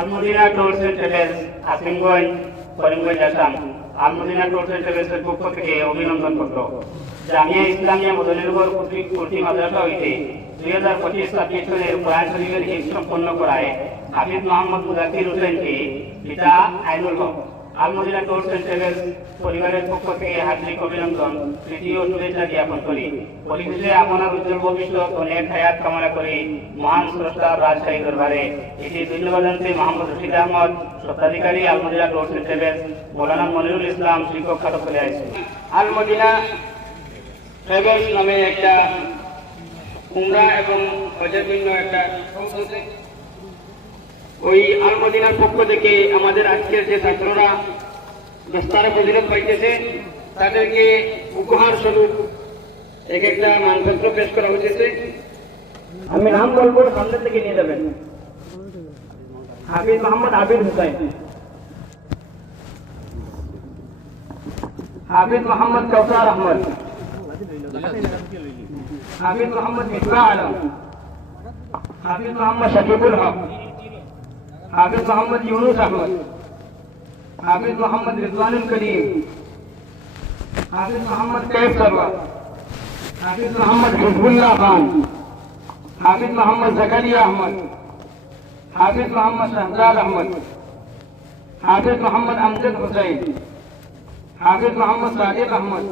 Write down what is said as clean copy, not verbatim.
Al Madina tours and travels Asimganj Karimganj Assam Almadina tours and ট্রাভেলসের পক্ষ থেকে অভিনন্দন পত্র। জামিয়া ইসলামিয়া মদনীনগর কর্তৃক মাদ্রাসা হইতে 2025-26 সনের কোরআন শরীফের হিফজ সম্পন্ন করায় হাফিজ মোহাম্মদ মুজাক্কির হোসেনকে পিতা আইনুল হক আলমদিনা ট্যুরস এন্ড ট্রাভেলস পরিবারের পক্ষ থেকে হার্দিক অভিনন্দন তৃতীয় শুভেচ্ছা জ্ঞাপন করি। পরিশেষে আপনার উজ্জ্বল ভবিষ্যৎ ও নেক হায়াত কামনা করি মহান স্রষ্টার রাজশাহী দরবারে এটি ধন্যবাদ জানাতে মোহাম্মদ রশিদ আহমদ স্বত্বাধিকারী আলমদিনা ট্যুরস এন্ড ট্রাভেলস, মৌলানা মনিরুল ইসলাম শিক্ষক খাটো করে আছে। আলমদিনা ট্রাভেলস নামে একটা উমরা এবং হজের জন্য একটা ওই আলমদিনার পক্ষ থেকে আমাদের আজকের যে ছাত্ররা দস্তারে ফজিলত পাইতেছে তাদেরকে উপহার স্বরূপ একটা মানপত্র পেশ করা হয়েছে। আমি নাম বলবো, সামনে থেকে নিয়ে যাবেন। হাফিজ মোহাম্মদ আবিদ হুসাইন, হাফিজ মোহাম্মদ কৌসার আহমদ, হাফিজ মোহাম্মদ মিসবাহ আলম, হাফিজ মোহাম্মদ শফিকুল হক, হাফিজ মোহাম্মদ ইউনুস আহমদ, হাফিজ মোহাম্মদ রিজওয়ানুল করিম, হাফিজ মোহাম্মদ कैफ सरवर, हाफिज मोहम्मद हिजबुल्लाह खान, हाफिज मोहम्मद जकरिया अहमद, हाफिज मोहम्मद शहजाद अहमद, हाफिज मोहम्मद अमजद हुसैन, हाफिज मोहम्मद सादिक अहमद।